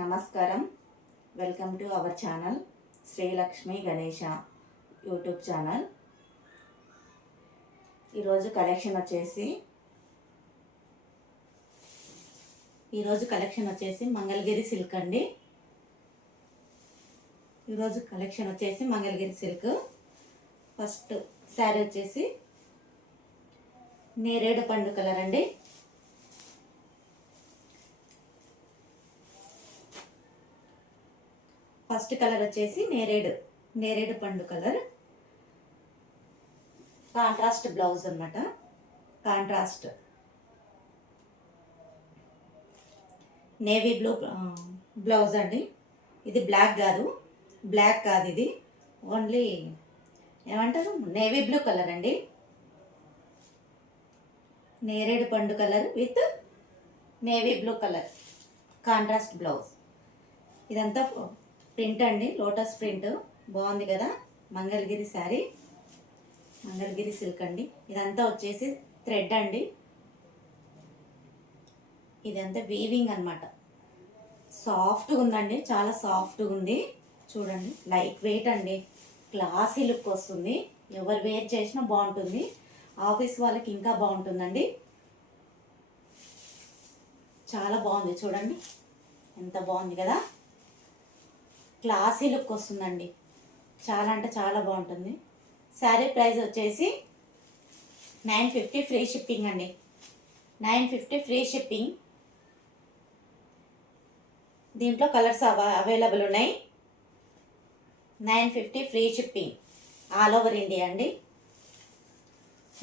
నమస్కారం. Welcome to our channel Srilakshmi Ganesha YouTube channel. ఈరోజు collection వచ్చేసి మంగళగిరి సిల్క్ అండి. ఈరోజు కలెక్షన్ వచ్చేసి మంగళగిరి సిల్క్. ఫస్ట్ శారీ వచ్చేసి నేరేడు పండు కలర్ అండి. ఫస్ట్ కలర్ వచ్చేసి నేరేడు పండు కలర్. కాంట్రాస్ట్ బ్లౌజ్ అన్నమాట. కాంట్రాస్ట్ నేవీ బ్లూ బ్లౌజ్ అండి. ఇది బ్లాక్ కాదు, ఇది ఓన్లీ ఏమంటారు నేవీ బ్లూ కలర్ అండి. నేరేడు పండు colour with navy blue colour contrast blouse. ఇదంతా ప్రింట్ అండి, లోటస్ ప్రింట్. బాగుంది కదా. మంగళగిరి శారీ, మంగళగిరి సిల్క్ అండి. ఇదంతా వచ్చేసి థ్రెడ్ అండి. ఇదంతా వీవింగ్ అనమాట. సాఫ్ట్గా ఉందండి, చాలా సాఫ్ట్గా ఉంది. చూడండి, లైట్ వెయిట్ అండి. క్లాసీ లుక్ వస్తుంది. ఎవరు వేర్ చేసినా బాగుంటుంది. ఆఫీస్ వాళ్ళకి ఇంకా బాగుంటుందండి. చాలా బాగుంది చూడండి, ఎంత బాగుంది కదా. క్లాసీ లుక్ వస్తుందండి. చాలా అంటే చాలా బాగుంటుంది. శారీ ప్రైస్ వచ్చేసి 950 ఫ్రీ షిప్పింగ్ అండి. 950 ఫ్రీ షిప్పింగ్. దీంట్లో కలర్స్ అవైలబుల్ ఉన్నాయి. 950 free shipping all over India అండి.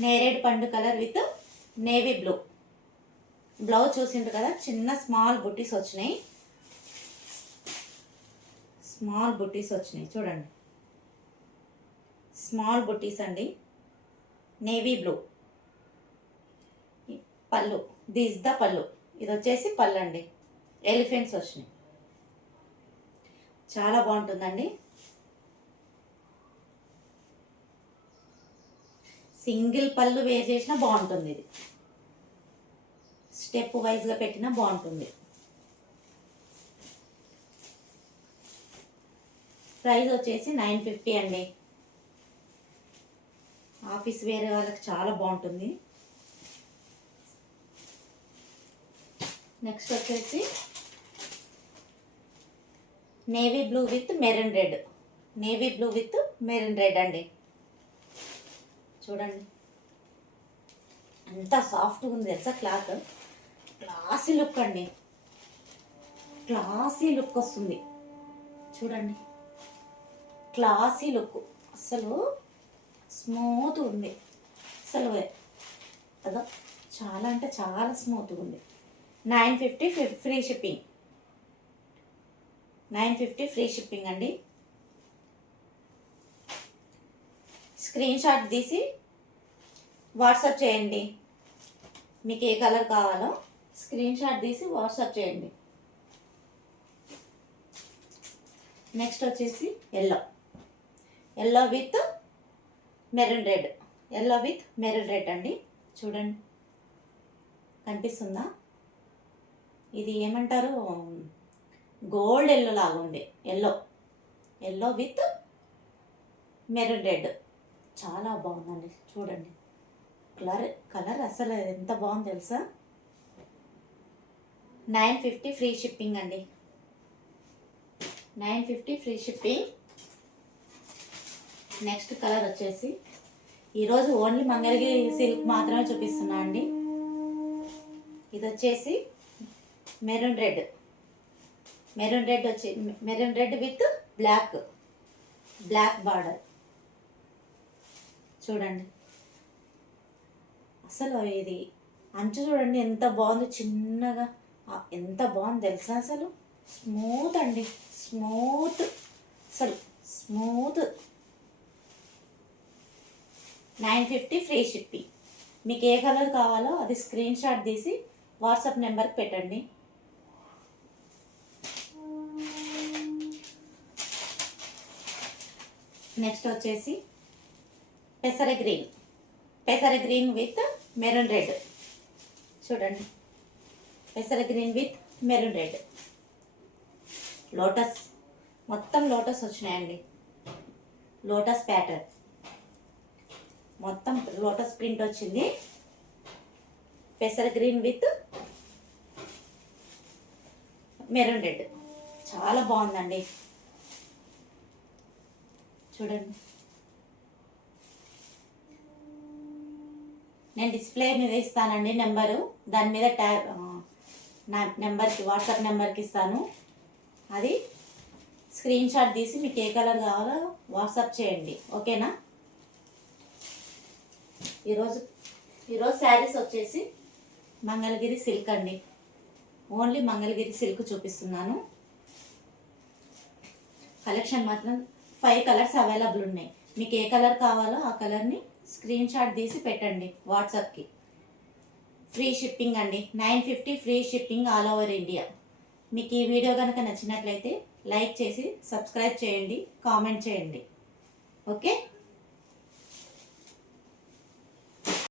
నేరేడు పండు colour with navy blue blouse చూసిండ్రు కదా. చిన్న స్మాల్ బుట్టీస్ వచ్చినాయి. చూడండి, స్మాల్ బుట్టీస్ అండి. నేవీ బ్లూ పళ్ళు, దిస్ ద పళ్ళు. ఇది వచ్చేసి పళ్ళు అండి. ఎలిఫెంట్స్ వచ్చినాయి. చాలా బాగుంటుందండి. సింగిల్ పళ్ళు వేర్ చేసినా బాగుంటుంది. ఇది స్టెప్ వైజ్గా పెట్టినా బాగుంటుంది. ప్రైస్ వచ్చేసి 950 అండి. ఆఫీస్ వేరే వాళ్ళకి చాలా బాగుంటుంది. నెక్స్ట్ వచ్చేసి navy blue with maroon red అండి. చూడండి, అంత సాఫ్ట్గా ఉంది తెలుసా. క్లాత్ క్లాసీ లుక్ అండి. క్లాసీ లుక్ వస్తుంది చూడండి. క్లాసీ లుక్, అసలు స్మూత్ ఉంది. అసలు అదో చాలా అంటే చాలా స్మూత్గా ఉంది. 950 ఫ్రీ షిప్పింగ్. 950 ఫ్రీ షిప్పింగ్ అండి. స్క్రీన్ షాట్ తీసి వాట్సాప్ చేయండి. మీకు ఏ కలర్ కావాలో స్క్రీన్ షాట్ తీసి వాట్సాప్ చేయండి. నెక్స్ట్ వచ్చేసి ఎల్లో విత్ మెరూన్ రెడ్ అండి. చూడండి, కనిపిస్తుందా. ఇది ఏమంటారు, గోల్డ్ ఎల్లో లాగా ఉంది. ఎల్లో విత్ మెరూన్ రెడ్ చాలా బాగుందండి. చూడండి, కలర్ అసలు ఎంత బాగుంది తెలుసా. 950 ఫ్రీ షిప్పింగ్ అండి. 950 ఫ్రీ షిప్పింగ్. నెక్స్ట్ కలర్ వచ్చేసి ఈరోజు ఓన్లీ మంగళగిరి సిల్క్ మాత్రమే చూపిస్తున్నా అండి. ఇది వచ్చేసి maroon red with black border. చూడండి, అసలు ఇది అంచు చూడండి ఎంత బాగుంది. చిన్నగా ఎంత బాగుంది తెలుసా. అసలు స్మూత్ అండి, అసలు స్మూత్. 950 free shipping. మీకు ఏ కలర్ కావాలో అది స్క్రీన్ షాట్ తీసి వాట్సాప్ నెంబర్కి పెట్టండి. నెక్స్ట్ వచ్చేసి పెసర గ్రీన్ విత్ మెరూన్ రెడ్. చూడండి, పెసర green with maroon red. Lotus, మొత్తం లోటస్ వచ్చినాయండి. లోటస్ ప్యాటర్న్, మొత్తం లోటస్ ప్రింట్ వచ్చింది. పెసర గ్రీన్ విత్ మెరూన్ రెడ్, చాలా బాగుందండి. చూడండి, నేను డిస్ప్లే మీద ఇస్తానండి నెంబరు, దాని మీద ట్యాబ్ నా నెంబర్కి, వాట్సాప్ నెంబర్కి ఇస్తాను. అది స్క్రీన్ షాట్ తీసి మీకు ఏ కలర్ కావాలో వాట్సాప్ చేయండి, ఓకేనా. ఈరోజు శారీస్ వచ్చేసి మంగళగిరి సిల్క్ అండి. ఓన్లీ మంగళగిరి సిల్క్ చూపిస్తున్నాను. కలెక్షన్ మాత్రం 5 కలర్స్ అవైలబుల్ ఉన్నాయి. మీకు ఏ కలర్ కావాలో ఆ కలర్ని స్క్రీన్ షాట్ తీసి పెట్టండి వాట్సాప్కి. ఫ్రీ షిప్పింగ్ అండి, 950 free shipping all over India. మీకు ఈ వీడియో కనుక నచ్చినట్లయితే లైక్ చేసి సబ్స్క్రైబ్ చేయండి, కామెంట్ చేయండి, ఓకే.